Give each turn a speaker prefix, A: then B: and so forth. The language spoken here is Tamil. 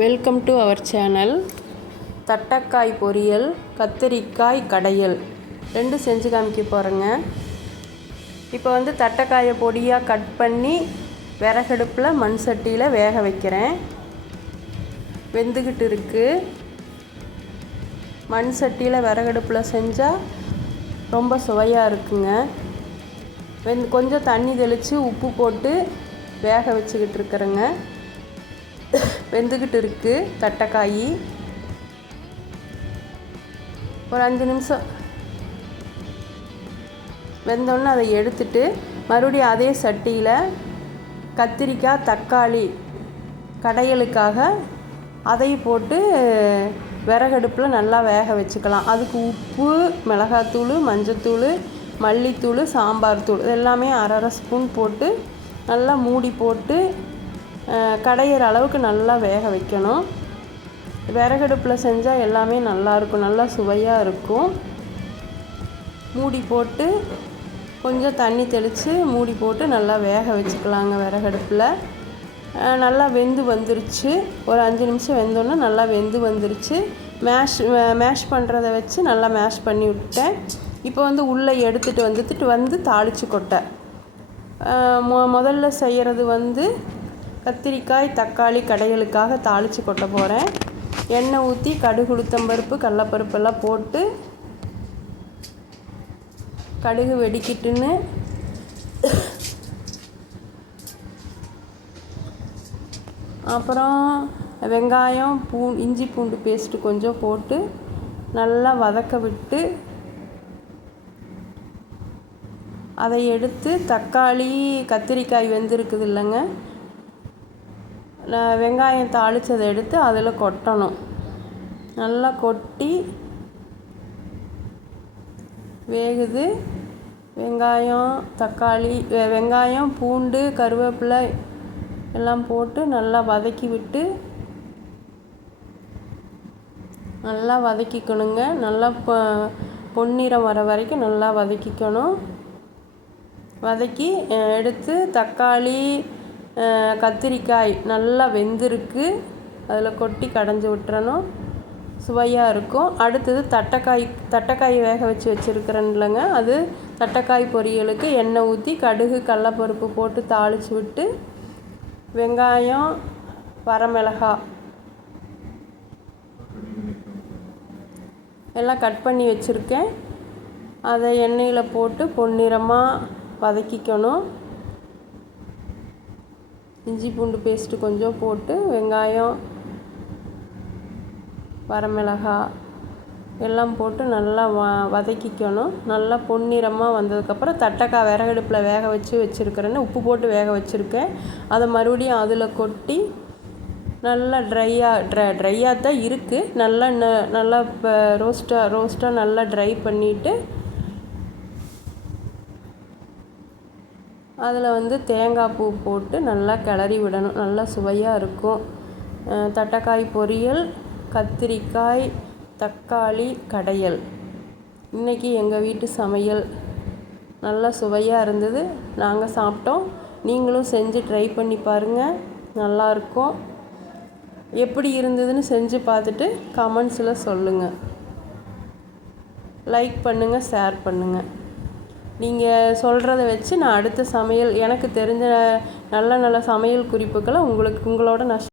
A: வெல்கம் டு அவர் சேனல் தட்டக்காய் பொரியல் கத்திரிக்காய் கடையல். ரெண்டும் செஞ்சு காமிக்க போகிறேங்க இப்போ வந்து தட்டைக்காயை பொடியாக கட் பண்ணி விறகடுப்பில் மண் சட்டியில் வேக வைக்கிறேன். வெந்துக்கிட்டு இருக்குது மண் சட்டியில் விறகடுப்பில் செஞ்சால் ரொம்ப சுவையாக இருக்குங்க. வெந் கொஞ்சம் தண்ணி தெளித்து உப்பு போட்டு வேக வச்சுக்கிட்டு இருக்கிறேங்க. வெந்துக்கிட்டு இருக்குது தட்டைக்காய். ஒரு அஞ்சு நிமிஷம். வெந்தோடனே அதை எடுத்துட்டு மறுபடியும் அதே சட்டியில் கத்திரிக்காய் தக்காளி கடையலுக்காக அதையும் போட்டு விறகடுப்பில் நல்லா வேக வச்சுக்கலாம். அதுக்கு உப்பு மிளகாத்தூள் மஞ்சத்தூள் மல்லித்தூள் சாம்பார் தூள் எல்லாமே அரை அரை ஸ்பூன் போட்டு நல்லா மூடி போட்டு கடையிற அளவுக்கு நல்லா வேக வைக்கணும். விறகடுப்பில் செஞ்சால் எல்லாமே நல்லாயிருக்கும் நல்லா சுவையாக இருக்கும். மூடி போட்டு கொஞ்சம் தண்ணி தெளித்து மூடி போட்டு நல்லா வேக வச்சுக்கலாங்க விறகடுப்பில். நல்லா வெந்து வந்துருச்சு. ஒரு அஞ்சு நிமிஷம் வெந்தோன்னே நல்லா வெந்து வந்துருச்சு. மேஷ் மேஷ் பண்ணுறத வச்சு நல்லா மேஷ் பண்ணி விட்டேன் இப்போ வந்து உள்ளே எடுத்துகிட்டு வந்துட்டு வந்து தாளித்து கொட்டை. மொ முதல்ல செய்கிறது வந்து கத்திரிக்காய் தக்காளி கடைகளுக்காக தாளித்து கொட்ட போகிறேன் எண்ணெய் ஊற்றி கடுகு உளுத்தம்பருப்பு கடலப்பருப்பெல்லாம் போட்டு கடுகு வெடிக்கிட்டுன்னு அப்புறம் வெங்காயம் பூ இஞ்சி பூண்டு பேஸ்ட்டு கொஞ்சம் போட்டு நல்லா வதக்க விட்டு அதை எடுத்து தக்காளி கத்திரிக்காய் வெந்திருக்குது இல்லைங்க. வெங்காயம் தாளித்ததை எடுத்து அதில் கொட்டணும். நல்லா கொட்டி வேகுது. வெங்காயம் தக்காளி வெங்காயம் பூண்டு கருவேப்பிலை எல்லாம் போட்டு நல்லா வதக்கி விட்டு நல்லா வதக்கிக்கணுங்க. நல்லா பொன்னிறம் வர வரைக்கும் நல்லா வதக்கிக்கணும். வதக்கி எடுத்து தக்காளி கத்திரிக்காய் நல்லா வெந்திருக்கு. அதில் கொட்டி கடைஞ்சி விட்டுறணும். சுவையாக இருக்கும். அடுத்தது தட்டைக்காய் தட்டைக்காய் வேக வச்சு வச்சுருக்கிறேன் அது தட்டைக்காய் பொரியலுக்கு எண்ணெய் ஊற்றி கடுகு கடலப்பருப்பு போட்டு தாளித்து விட்டு வெங்காயம் வரமிளகா எல்லாம் கட் பண்ணி வச்சுருக்கேன். அதை எண்ணெயில் போட்டு பொன்னிறமாக வதக்கிக்கணும். இஞ்சி பூண்டு பேஸ்ட்டு கொஞ்சம் போட்டு வெங்காயம் வரமிளகாய் எல்லாம் போட்டு நல்லா வ வதக்கிக்கணும். நல்லா பொன்னிறமாக வந்ததுக்கப்புறம் தட்டக்காய் விறகடுப்பில் வேக வச்சு வச்சுருக்கிறேன்னு உப்பு போட்டு வேக வச்சுருக்கேன். அதை மறுபடியும் அதில் கொட்டி நல்லா ட்ரையாக ட்ரை ட்ரையாக தான் இருக்குது நல்லா ந நல்லா இப்போ ரோஸ்ட்டாக ரோஸ்ட்டாக நல்லா ட்ரை பண்ணிவிட்டு அதில் வந்து தேங்காய் பூ போட்டு நல்லா கிளறி விடணும். நல்லா சுவையாக இருக்கும். தட்டைக்காய் பொரியல் கத்திரிக்காய் தக்காளி கடையல். இன்றைக்கி எங்கள் வீட்டு சமையல். நல்லா சுவையாக இருந்தது. நாங்கள் சாப்பிட்டோம். நீங்களும் செஞ்சு ட்ரை பண்ணி பாருங்கள் நல்லாயிருக்கும் எப்படி இருந்ததுன்னு செஞ்சு பார்த்துட்டு கமெண்ட்ஸில் சொல்லுங்கள் லைக் பண்ணுங்கள் ஷேர் பண்ணுங்கள் நீங்கள் சொல்கிறத வச்சு நான் அடுத்த சமையல் எனக்கு தெரிஞ்ச நல்ல நல்ல சமையல் குறிப்புகளை உங்களுக்கு உங்களோட நான்